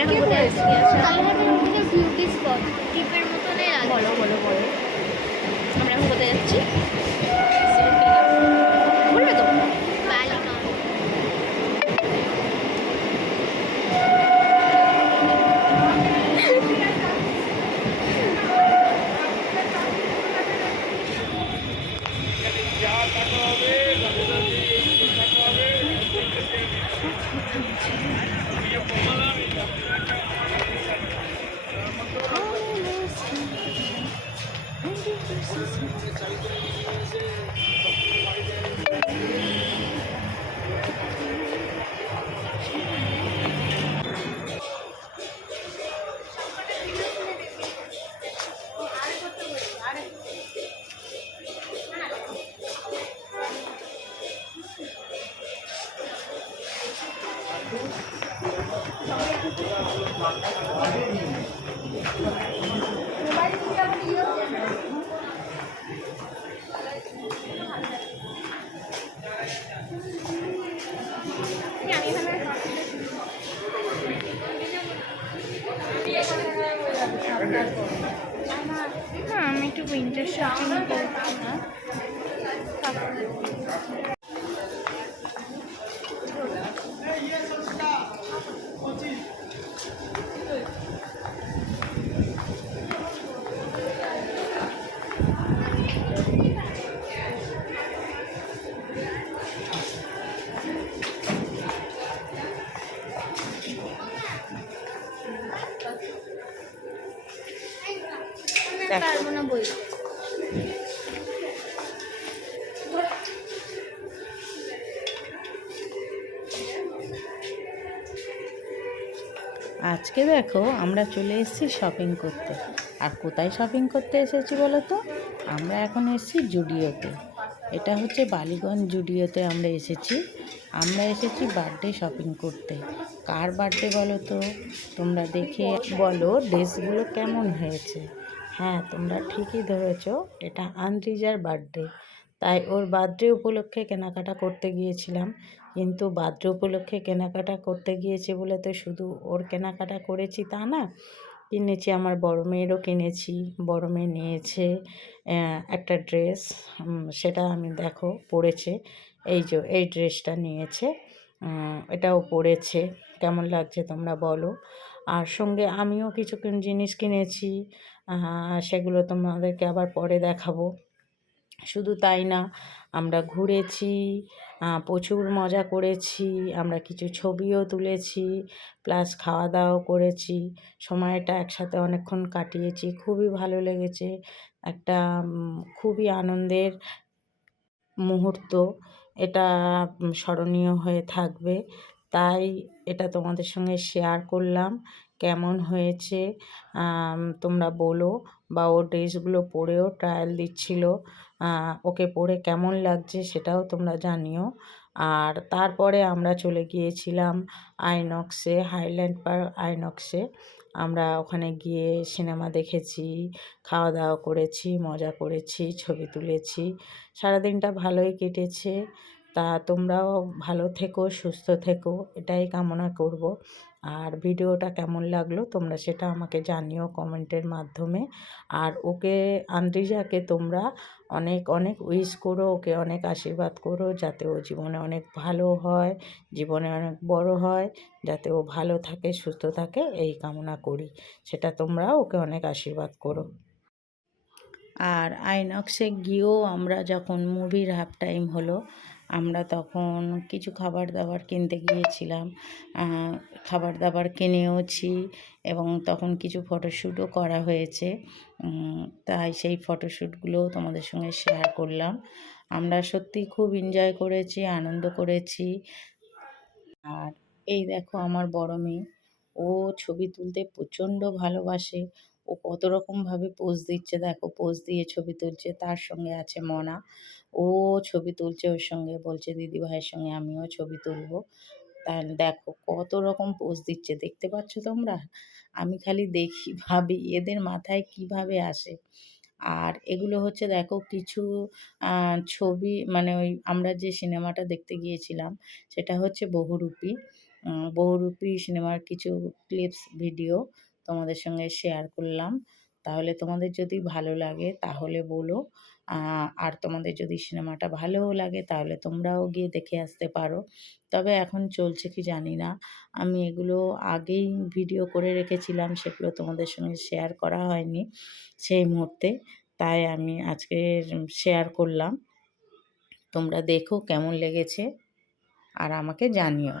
আমরা এখন কোথায় এসেছি? বিউটি স্পট টিপের মতনই লাগে। বলো বলো বলো, আমরা এখন কোথায় যাচ্ছি বলবে তো? বালিগঞ্জ। আমি একটু উইন্টার শপিং করছি না। পারবো না বই। আজকে দেখো আমরা চলে এসেছি শপিং করতে। আর কোথায় শপিং করতে এসেছি বলো তো? আমরা এখন এসেছি জুডিওতে। এটা হচ্ছে বালিগঞ্জ জুডিওতে আমরা এসেছি। আমরা এসেছি বার্থডে শপিং করতে। কার বার্থডে বলো তো? তোমরা দেখে বলো ড্রেসগুলো কেমন হয়েছে। হ্যাঁ, তোমরা ঠিকই ধরেছো, এটা আন্দ্রিজার বার্থডে। তাই ওর বার্থডে উপলক্ষে কেনাকাটা করতে গিয়েছিলাম। কিন্তু বার্থডে উপলক্ষে কেনাকাটা করতে গিয়েছি বলে তো শুধু ওর কেনাকাটা করেছি তা না, কিনেছি আমার বড় মেয়েরও কিনেছি। বড় মেয়ে নিয়েছে একটা ড্রেস, সেটা আমি দেখো পরেছে। এই যে এই ড্রেসটা নিয়েছে, এটাও পরেছে। কেমন লাগছে তোমরা বলো। আর সঙ্গে আমিও কিছু জিনিস কিনেছি, সেগুলো তোমাদেরকে আবার পরে দেখাবো। শুধু তাই না, আমরা ঘুরেছি, প্রচুর মজা করেছি, আমরা কিছু ছবিও তুলেছি, প্লাস খাওয়া দাওয়াও করেছি। সময়টা একসাথে অনেকক্ষণ কাটিয়েছি, খুবই ভালো লেগেছে। একটা খুবই আনন্দের মুহূর্ত। এটা স্মরণীয় হয়ে থাকবে। তাই এটা তোমাদের সঙ্গে শেয়ার করলাম। কেমন হয়েছে তোমরা বলো। বা ও ড্রেসগুলো পরেও ট্রায়াল দিচ্ছিল, ওকে পরে কেমন লাগছে সেটাও তোমরা জানিও। আর তারপরে আমরা চলে গিয়েছিলাম আইনক্সে, হাইল্যান্ড পার্ক আইনক্সে। আমরা ওখানে গিয়ে সিনেমা দেখেছি, খাওয়া দাওয়া করেছি, মজা করেছি, ছবি তুলেছি। সারাদিনটা ভালোই কেটেছে। তা তোমরাও ভালো থেকো, সুস্থ থেকো, এটাই কামনা করব। আর ভিডিওটা কেমন লাগলো তোমরা সেটা আমাকে জানিও কমেন্টের মাধ্যমে। আর ওকে, আন্দ্রিজাকে তোমরা অনেক অনেক উইশ করো, ওকে অনেক আশীর্বাদ করো যাতে ও জীবনে অনেক ভালো হয়, জীবনে অনেক বড় হয়, যাতে ও ভালো থাকে, সুস্থ থাকে, এই কামনা করি। সেটা তোমরাও ওকে অনেক আশীর্বাদ করো। আর আইনক্সে গিয়েও আমরা যখন মুভির হাফ টাইম হলো, আমরা তখন কিছু খাবার দাবার কিনতে গিয়েছিলাম। খাবার দাবার কিনেওছি এবং তখন কিছু ফটোশ্যুটও করা হয়েছে। তাই সেই ফটোশ্যুটগুলোও তোমাদের সঙ্গে শেয়ার করলাম। আমরা সত্যি খুব এনজয় করেছি, আনন্দ করেছি। আর এই দেখো আমার বড় মেয়ে, ও ছবি তুলতে প্রচণ্ড ভালোবাসে। ও কত রকমভাবে পোজ দিচ্ছে, দেখো পোজ দিয়ে ছবি তুলছে। তার সঙ্গে আছে মনা, ও ছবি তুলছে ওর সঙ্গে, বলছে দিদিভাইয়ের সঙ্গে আমিও ছবি তুলবো। তাহলে দেখো কত রকম পোজ দিচ্ছে, দেখতে পাচ্ছ তোমরা? আমি খালি দেখি ভাবি এদের মাথায় কিভাবে আসে। আর এগুলো হচ্ছে দেখো কিছু ছবি, মানে ওই আমরা যে সিনেমাটা দেখতে গিয়েছিলাম সেটা হচ্ছে বহুরূপী। বহুরূপী সিনেমার কিছু ক্লিপস ভিডিও তোমাদের সঙ্গে শেয়ার করলাম। তাহলে তোমাদের যদি ভালো লাগে তাহলে বলো। আর তোমাদের যদি সিনেমাটা ভালোও লাগে তাহলে তোমরাও গিয়ে দেখে আসতে পারো। তবে এখন চলছে কি জানি না। আমি এগুলো আগেই ভিডিও করে রেখেছিলাম, সেগুলো তোমাদের সঙ্গে শেয়ার করা হয়নি সেই মুহূর্তে। তাই আমি আজকে শেয়ার করলাম। তোমরা দেখো কেমন লেগেছে আর আমাকে জানিও।